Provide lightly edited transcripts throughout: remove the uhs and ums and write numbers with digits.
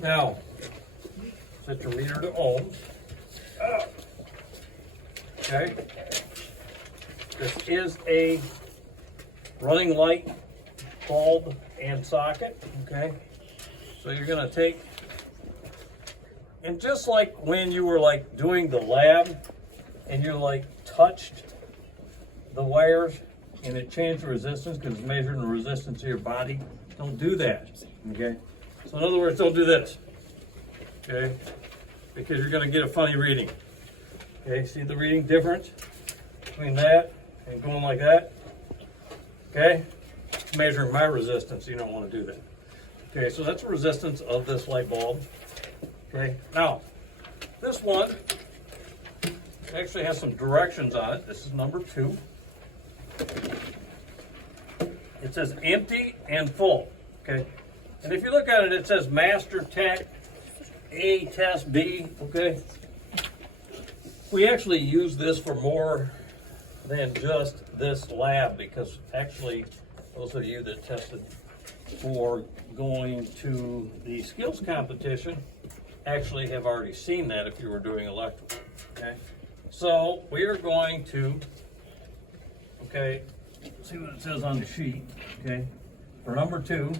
Now, set your meter to ohms. Okay. This is a running light, bulb, and socket. Okay. So you're gonna take, and just like when you were like doing the lab, and you like touched the wires, and it changed the resistance because it's measuring the resistance of your body. Don't do that. Okay. So in other words, don't do this. Okay. Because you're gonna get a funny reading. Okay, see the reading difference between that and going like that? Okay, it's measuring my resistance, you don't want to do that. Okay, so that's the resistance of this light bulb. Okay, now, this one actually has some directions on it. This is number 2. It says empty and full, okay? And if you look at it, it says Master Tech A Test B, okay? We actually use this for more than just this lab, because actually those of you that tested for going to the skills competition actually have already seen that if you were doing electrical. Okay, so we are going to, okay, see what it says on the sheet. Okay, for number 2,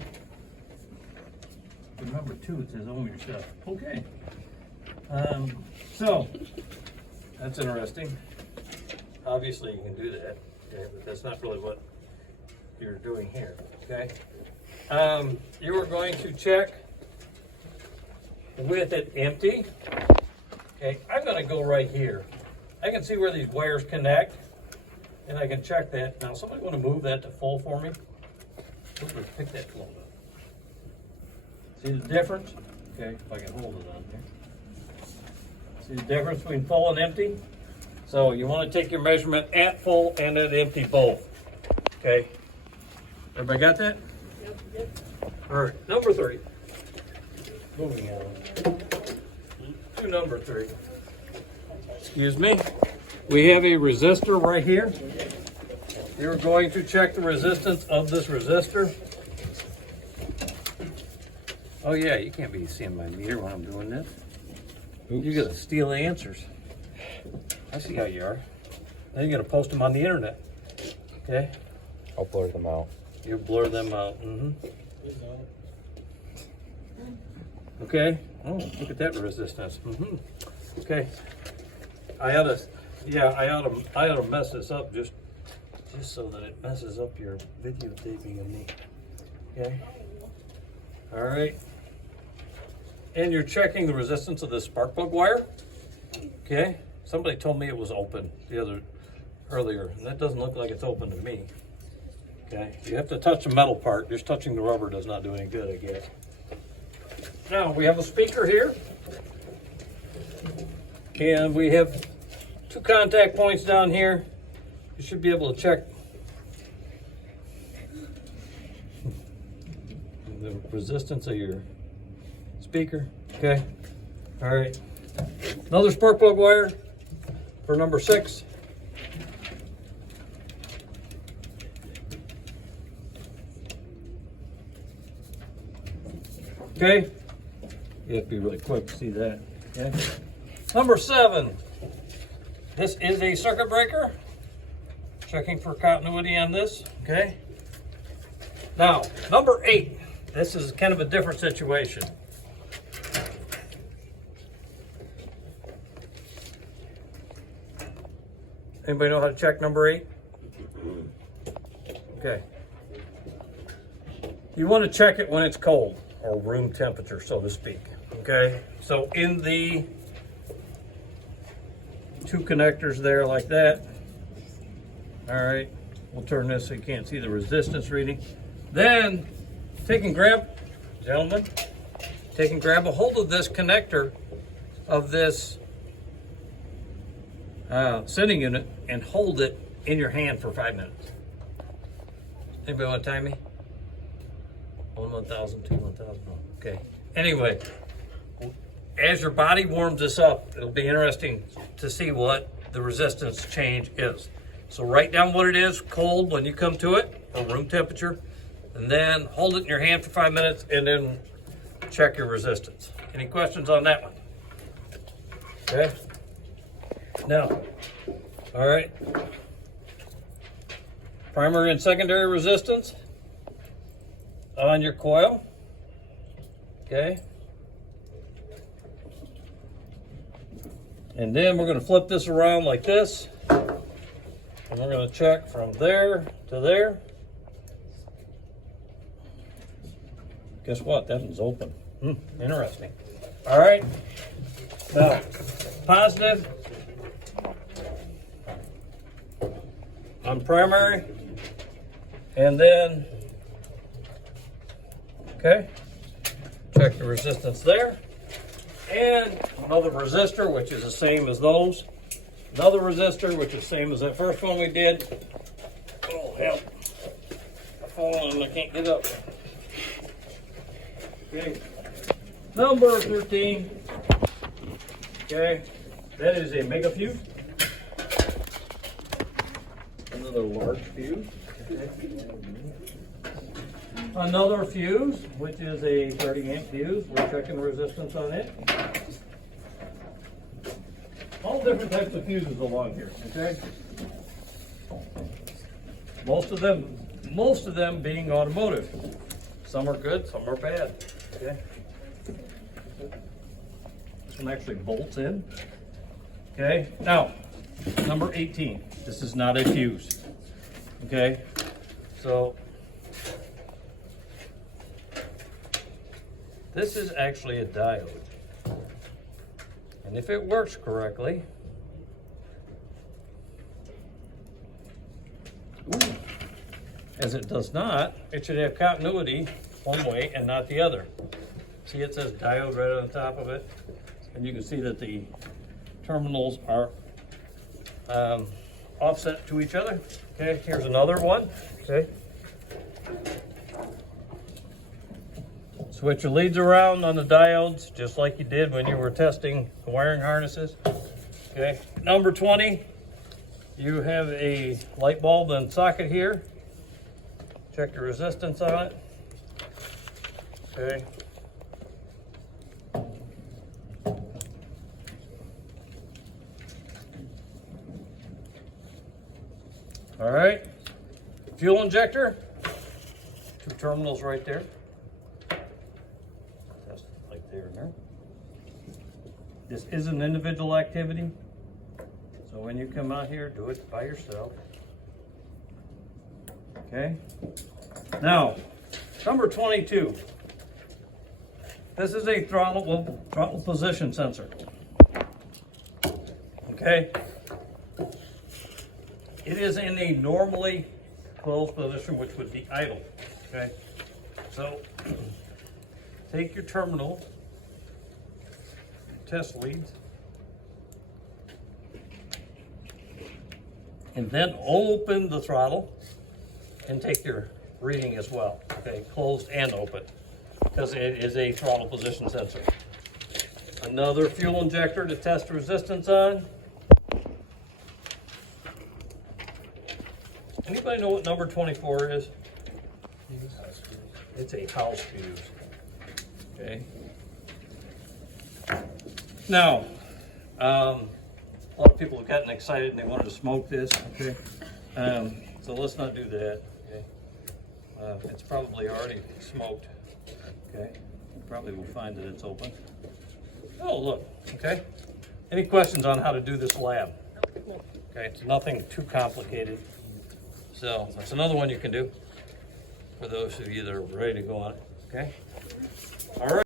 it says ohm yourself. Okay, so that's interesting. Obviously you can do that, okay, but that's not really what you're doing here, okay? You are going to check with it empty. Okay, I'm gonna go right here. I can see where these wires connect, and I can check that. Now, somebody wanna move that to full for me? Oops, pick that flow up. See the difference? Okay, if I can hold it on here. See the difference between full and empty? So you want to take your measurement at full and at empty both. Okay. Everybody got that? Yep. All right, number 3. Moving on to number 3. Excuse me. We have a resistor right here. You're going to check the resistance of this resistor. Oh yeah, you can't be seeing my meter when I'm doing this. Oops. You're gonna steal the answers. I see how you are. Then you're gonna post them on the internet. Okay? I'll blur them out. You blur them out. Mm-hmm. Okay. Oh, look at that resistance. Mm-hmm. Okay. I ought to mess this up just so that it messes up your videotaping of me. Okay. All right. And you're checking the resistance of the spark plug wire. Okay. Somebody told me it was open earlier, and that doesn't look like it's open to me. Okay. You have to touch the metal part. Just touching the rubber does not do any good, I guess. Now we have a speaker here, and we have 2 contact points down here. You should be able to check the resistance of your speaker. Okay. All right. Another spark plug wire for number 6. Okay. You have to be really quick to see that. Okay. Number 7. This is a circuit breaker. Checking for continuity on this. Okay. Now, number 8. This is kind of a different situation. Anybody know how to check number 8? Okay. You want to check it when it's cold, or room temperature, so to speak. Okay. So in the 2 connectors there like that. All right. We'll turn this so you can't see the resistance reading. Then take and grab, gentlemen, take and grab a hold of this connector of this sending unit and hold it in your hand for 5 minutes. Anybody want to time me? 1, 1,000, 2, 1,000. Okay. Anyway, as your body warms this up, it'll be interesting to see what the resistance change is. So write down what it is, cold when you come to it, or room temperature, and then hold it in your hand for 5 minutes, and then check your resistance. Any questions on that one? Okay. Now, all right. Primary and secondary resistance on your coil. Okay. And then we're going to flip this around like this. And we're going to check from there to there. Guess what? That one's open. Interesting. All right. Now, positive on primary. And then, okay, check the resistance there. And another resistor, which is the same as those. Another resistor, which is the same as that first one we did. Oh, help. I've fallen and I can't get up. Okay. Number 13. Okay. That is a mega fuse. Another large fuse. Okay. Another fuse, which is a 30 amp fuse. We're checking resistance on it. All different types of fuses along here, okay? Most of them being automotive. Some are good, some are bad, okay? This one actually bolts in. Okay, now, number 18. This is not a fuse, okay? So, this is actually a diode. And if it works correctly, as it does not, it should have continuity one way and not the other. See, it says diode right on the top of it. And you can see that the terminals are offset to each other. Okay, here's another one. Okay. Switch your leads around on the diodes, just like you did when you were testing the wiring harnesses. Okay, number 20, you have a light bulb and socket here. Check your resistance on it. Okay. All right, fuel injector, 2 terminals right there. There. This is an individual activity, so when you come out here, do it by yourself. Okay. Now, number 22. This is a throttle position sensor. Okay. It is in a normally closed position, which would be idle. Okay. So, take your terminal. Test leads, and then open the throttle and take your reading as well. Okay, closed and open, because it is a throttle position sensor. Another fuel injector to test resistance on. Anybody know what number 24 is? It's a house fuse. Okay. Now, a lot of people have gotten excited and they wanted to smoke this, okay? So let's not do that, okay? It's probably already smoked, okay? You probably will find that it's open. Oh, look, okay? Any questions on how to do this lab? Okay, it's nothing too complicated. So that's another one you can do for those of you that are ready to go on it, okay? All right.